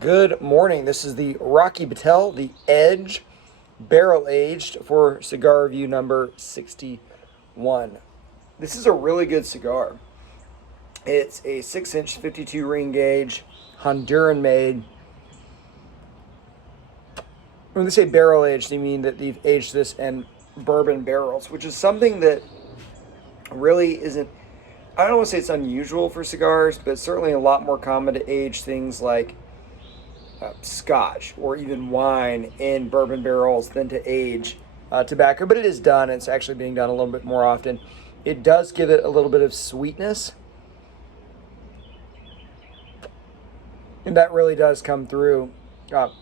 Good morning. This is the Rocky Patel, the Edge, barrel aged for cigar review number 61. This is a really good cigar. It's a 6-inch 52 ring gauge, Honduran made. When they say barrel aged, they mean that they've aged this in bourbon barrels, which is something that really isn't, I don't want to say it's unusual for cigars, but certainly a lot more common to age things like scotch or even wine in bourbon barrels than to age tobacco, but it is done. It's actually being done a little bit more often. It does give it a little bit of sweetness, and that really does come through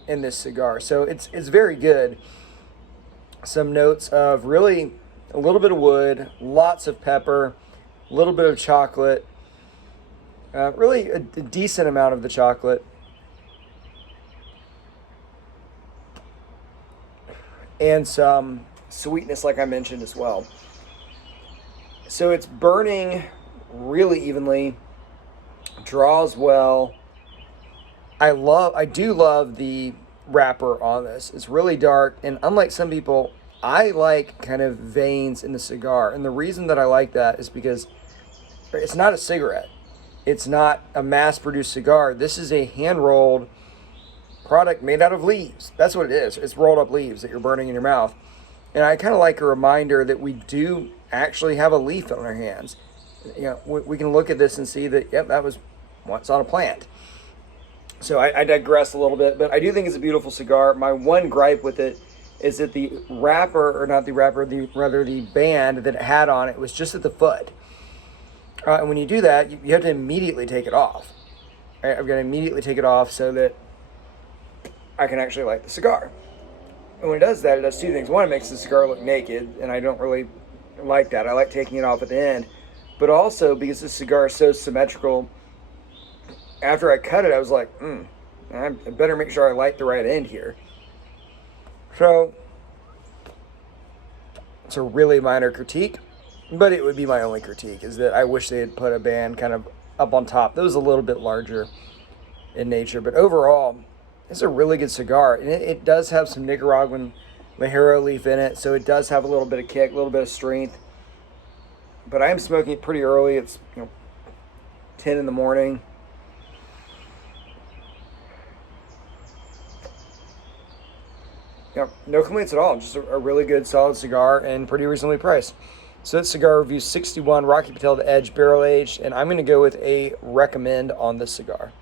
in this cigar. So it's very good. Some notes of really a little bit of wood, lots of pepper, a little bit of chocolate, really a decent amount of the chocolate. And some sweetness, like I mentioned as well. So it's burning really evenly, draws well. I do love the wrapper on this. It's really dark, and unlike some people, I like kind of veins in the cigar. And the reason that I like that is because it's not a cigarette. It's not a mass-produced cigar. This is a hand-rolled product made out of leaves. That's what it is. It's rolled up leaves that you're burning in your mouth. And I kind of like a reminder that we do actually have a leaf in our hands. You know, we can look at this and see that, yep, that was once on a plant. So I digress a little bit, but I do think it's a beautiful cigar. My one gripe with it is that the wrapper, or not the wrapper, rather the band that it had on it was just at the foot. And when you do that, you have to immediately take it off. Right? I've got to immediately take it off so that I can actually light the cigar. And when it does that, it does two things. One, it makes the cigar look naked, and I don't really like that. I like taking it off at the end. But also, because the cigar is so symmetrical, after I cut it, I was like, I better make sure I light the right end here. So, it's a really minor critique, but it would be my only critique, is that I wish they had put a band kind of up on top. That was a little bit larger in nature, but overall, it's a really good cigar, and it does have some Nicaraguan Ligero leaf in it, so it does have a little bit of kick, a little bit of strength. But I am smoking it pretty early. It's 10 in the morning. No complaints at all. Just a really good, solid cigar and pretty reasonably priced. So that's Cigar Review 61, Rocky Patel, the Edge, barrel aged, and I'm going to go with a recommend on this cigar.